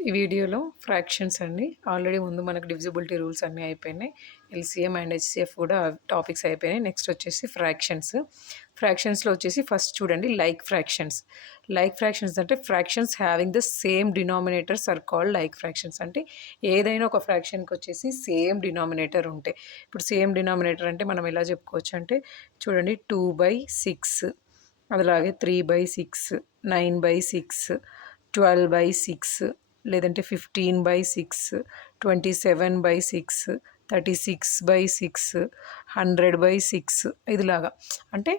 ఈ వీడియోలో ఫ్రాక్షన్స్ అండి. ఆల్రెడీ ముందు మనకు డివిజిబిలిటీ రూల్స్ అన్నీ అయిపోయినాయి. ఎల్‌సీఎం అండ్ హెచ్‌సీఎఫ్ కూడా టాపిక్స్ అయిపోయినాయి. నెక్స్ట్ వచ్చేసి ఫ్రాక్షన్స్. ఫ్రాక్షన్స్‌లో వచ్చేసి ఫస్ట్ చూడండి లైక్ ఫ్రాక్షన్స్. లైక్ ఫ్రాక్షన్స్ అంటే fractions having the same denominators are called like fractions. అంటే ఏదైనా ఒక ఫ్రాక్షన్‌కి వచ్చేసి సేమ్ డినామినేటర్ ఉంటే, ఇప్పుడు సేమ్ డినామినేటర్ అంటే మనం ఎలా చెప్పుకోవచ్చు అంటే చూడండి 2/6, అలాగే 3/6, 9/6, 12/6, లేదంటే 15/6, 27/6, 36/6, 100/6 ఇదిలాగా. అంటే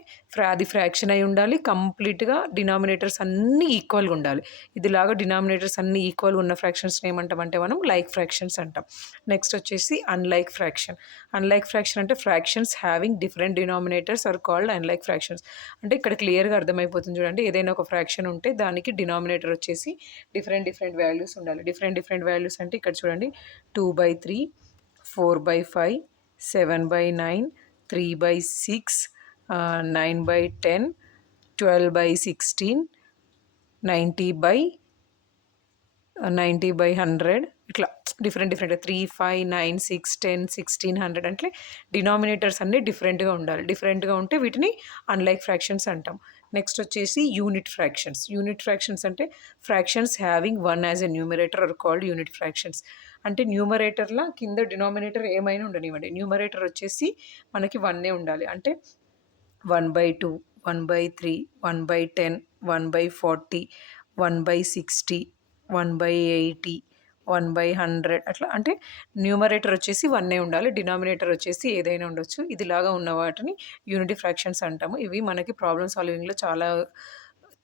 అది ఫ్రాక్షన్ అయి ఉండాలి. కంప్లీట్‌గా డినామినేటర్స్ అన్నీ ఈక్వల్‌గా ఉండాలి. ఇదిలాగా డినామినేటర్స్ అన్నీ ఈక్వల్‌గా ఉన్న ఫ్రాక్షన్స్‌ని ఏమంటామంటే మనం లైక్ ఫ్రాక్షన్స్ అంటాం. నెక్స్ట్ వచ్చేసి అన్‌లైక్ ఫ్రాక్షన్. అన్‌లైక్ ఫ్రాక్షన్ అంటే fractions having different denominators are called unlike fractions. అంటే ఇక్కడ క్లియర్‌గా అర్థమైపోతుంది చూడండి. ఏదైనా ఒక ఫ్రాక్షన్ ఉంటే దానికి డినామినేటర్ వచ్చేసి డిఫరెంట్ వాల్యూస్ ఉండాలి. డిఫరెంట్ వాల్యూస్ అంటే ఇక్కడ చూడండి 2/3, 4/5, 7/9, 3/6, 9/10, 12/16, 90/100 ఇట్లా డిఫరెంట్ 3, 5, 9, 6, 10, 16, 100 అంటే డినామినేటర్స్ అన్నీ డిఫరెంట్గా ఉండాలి. డిఫరెంట్గా ఉంటే వీటిని అన్లైక్ ఫ్రాక్షన్స్ అంటాం. నెక్స్ట్ వచ్చేసి యూనిట్ ఫ్రాక్షన్స్. యూనిట్ ఫ్రాక్షన్స్ అంటే fractions having one as a numerator are called unit fractions. అంటే న్యూమరేటర్లా కింద డినామినేటర్ ఏమైనా ఉండనివ్వండి. న్యూమరేటర్ వచ్చేసి మనకి 1 ఉండాలి. అంటే 1/2, 1/3, 1/10, 1/40, 1/60, 1/80, 1/100 అట్లా. అంటే న్యూమరేటర్ వచ్చేసి 1 ఉండాలి. డినామినేటర్ వచ్చేసి ఏదైనా ఉండొచ్చు. ఇదిలాగా ఉన్న వాటిని యూనిటీ ఫ్రాక్షన్స్ అంటాము. ఇవి మనకి ప్రాబ్లమ్ సాల్వింగ్‌లో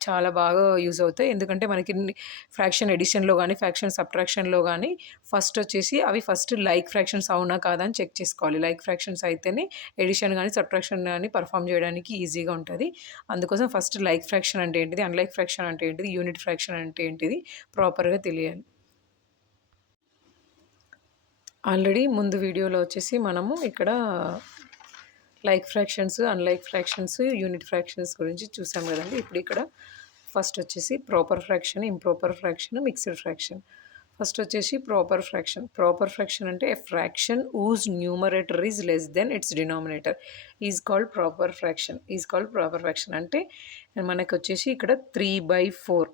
చాలా బాగా యూజ్ అవుతాయి. ఎందుకంటే మనకి ఫ్రాక్షన్ ఎడిషన్‌లో గానీ, ఫ్రాక్షన్ సబ్ట్రాక్షన్‌లో గానీ ఫస్ట్ లైక్ ఫ్రాక్షన్స్ అవునా కాదా అని చెక్ చేసుకోవాలి. లైక్ ఫ్రాక్షన్స్ అయితేనే ఎడిషన్ గానీ, సబ్ట్రాక్షన్ గానీ పర్ఫార్మ్ చేయడానికి ఈజీగా ఉంటది. అందుకోసం ఫస్ట్ లైక్ ఫ్రాక్షన్ అంటే ఏంటిది, అన్‌లైక్ ఫ్రాక్షన్ అంటే ఏంటిది, యూనిట్ ఫ్రాక్షన్ అంటే ఏంటిది ప్రాపర్‌గా తెలియాలి. ఆల్రెడీ ముందు వీడియోలో వచ్చేసి మనము ఇక్కడ like fractions, unlike fractions, unit fractions గురించి చూసాం కదండీ. ఇప్పుడు ఇక్కడ ఫస్ట్ వచ్చేసి proper fraction, improper fraction, mixed fraction. First వచ్చేసి ప్రాపర్ ఫ్రాక్షన్. ప్రాపర్ ఫ్రాక్షన్ అంటే a fraction whose numerator is less than its denominator is called proper fraction. Proper fraction అంటే మనకు వచ్చేసి ఇక్కడ 3/4,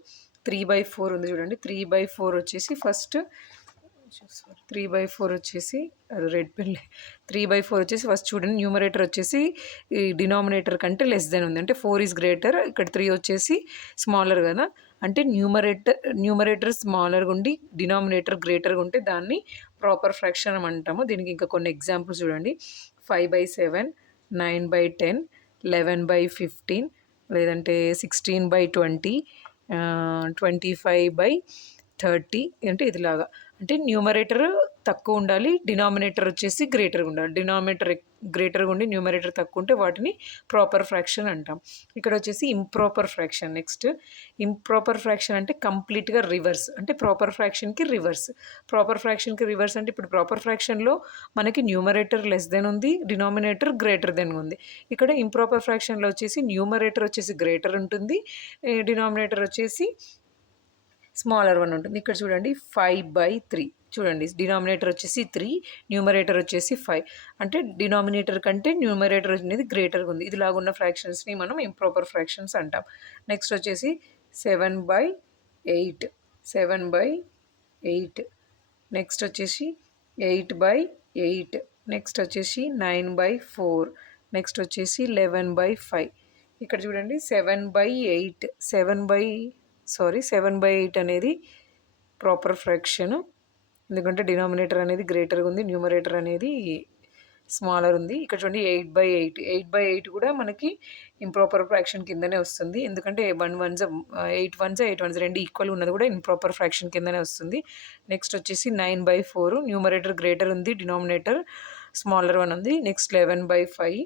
3/4 ఉంది చూడండి. 3/4 వచ్చేసి ఫస్ట్ 3/4 వచ్చేసి రెడ్ పెన్ 3/4 వచ్చేసి ఫస్ట్ చూడండి. న్యూమరేటర్ వచ్చేసి ఈ డినామినేటర్ కంటే లెస్ దెన్ ఉంది. అంటే 4 ఈజ్ గ్రేటర్, ఇక్కడ 3 వచ్చేసి స్మాలర్ కదా. అంటే న్యూమరేటర్ స్మాలర్గా ఉండి డినామినేటర్ గ్రేటర్గా ఉంటే దాన్ని ప్రాపర్ ఫ్రాక్షన్ అని అంటాము. దీనికి ఇంకా కొన్ని ఎగ్జాంపుల్స్ చూడండి. 5/7, 9/10, 11/15, లేదంటే 16/20, 25/30 అంటే ఇదిలాగా. అంటే న్యూమరేటర్ తక్కువ ఉండాలి, డినామినేటర్ వచ్చేసి గ్రేటర్గా ఉండాలి. డినామినేటర్ గ్రేటర్గా ఉండి న్యూమరేటర్ తక్కువ ఉంటే వాటిని ప్రాపర్ ఫ్రాక్షన్ అంటాం. ఇక్కడ వచ్చేసి improper fraction. Next improper fraction అంటే కంప్లీట్గా రివర్స్. అంటే ప్రాపర్ ఫ్రాక్షన్కి రివర్స్. అంటే ఇప్పుడు ప్రాపర్ ఫ్రాక్షన్లో మనకి న్యూమరేటర్ లెస్ దెన్ ఉంది, డినామినేటర్ గ్రేటర్ దెన్ ఉంది. ఇక్కడ ఇంప్రాపర్ ఫ్రాక్షన్లో వచ్చేసి న్యూమరేటర్ వచ్చేసి గ్రేటర్ ఉంటుంది, డినామినేటర్ వచ్చేసి స్మాలర్ వన్ ఉంటుంది. ఇక్కడ చూడండి 5/3 చూడండి. డినామినేటర్ వచ్చేసి 3, న్యూమరేటర్ వచ్చేసి 5. అంటే డినామినేటర్ కంటే న్యూమరేటర్ అనేది గ్రేటర్గా ఉంది. ఇదిలాగున్న ఫ్రాక్షన్స్ని మనం ఇంప్రాపర్ ఫ్రాక్షన్స్ అంటాం. నెక్స్ట్ వచ్చేసి 7/8, 7/8. నెక్స్ట్ వచ్చేసి 8/8. నెక్స్ట్ వచ్చేసి 9/4. నెక్స్ట్ వచ్చేసి 11/5. ఇక్కడ చూడండి 7/8, 7/8 అనేది ప్రాపర్ ఫ్రాక్షన్. ఎందుకంటే డినామినేటర్ అనేది గ్రేటర్గా ఉంది, న్యూమరేటర్ అనేది స్మాలర్ ఉంది. ఇక్కడ చూడండి 8/8. 8/8 కూడా మనకి ఇంప్రాపర్ ఫ్రాక్షన్ కిందనే వస్తుంది. ఎందుకంటే 8 వన్స్ 8 వన్స్ రెండు ఈక్వల్ ఉన్నది కూడా ఇంప్రాపర్ ఫ్రాక్షన్ కిందనే వస్తుంది. నెక్స్ట్ వచ్చేసి 9/4. న్యూమరేటర్ గ్రేటర్ ఉంది, డినామినేటర్ స్మాలర్ వన్ ఉంది. నెక్స్ట్ 11/5.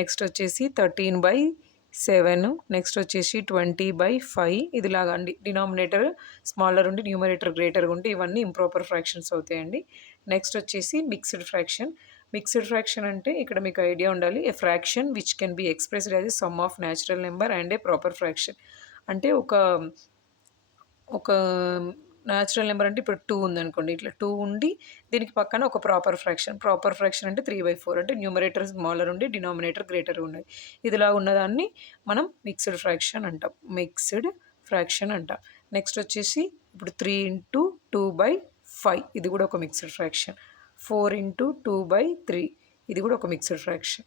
నెక్స్ట్ వచ్చేసి 13/7. నెక్స్ట్ వచ్చేసి 20/5. ఇదిలాగా అండి. డినామినేటర్ స్మాలర్ ఉండి న్యూమరేటర్ గ్రేటర్గా ఉంటే ఇవన్నీ ఇంప్రాపర్ ఫ్రాక్షన్స్ అవుతాయండి. నెక్స్ట్ వచ్చేసి మిక్స్డ్ ఫ్రాక్షన్. మిక్స్డ్ ఫ్రాక్షన్ అంటే ఇక్కడ మీకు ఐడియా ఉండాలి. ఏ fraction which can be expressed as a some of natural number and a proper fraction. అంటే ఒక న్యాచురల్ నెంబర్ అంటే ఇప్పుడు 2 ఉందనుకోండి. ఇట్లా 2 ఉండి దీనికి పక్కన ఒక ప్రాపర్ ఫ్రాక్షన్. ప్రాపర్ ఫ్రాక్షన్ అంటే 3/4 అంటే న్యూమరేటర్ స్మాలర్ ఉండి డినామినేటర్ గ్రేటర్ ఉన్నది. ఇదిలా ఉన్నదాన్ని మనం మిక్స్డ్ ఫ్రాక్షన్ అంటాం. మిక్స్డ్ ఫ్రాక్షన్ అంటాం. నెక్స్ట్ వచ్చేసి ఇప్పుడు 3 ఇంటూ 2/5 ఇది కూడా ఒక మిక్స్డ్ ఫ్రాక్షన్. 4 ఇంటూ 2/3 ఇది కూడా ఒక మిక్స్డ్ ఫ్రాక్షన్.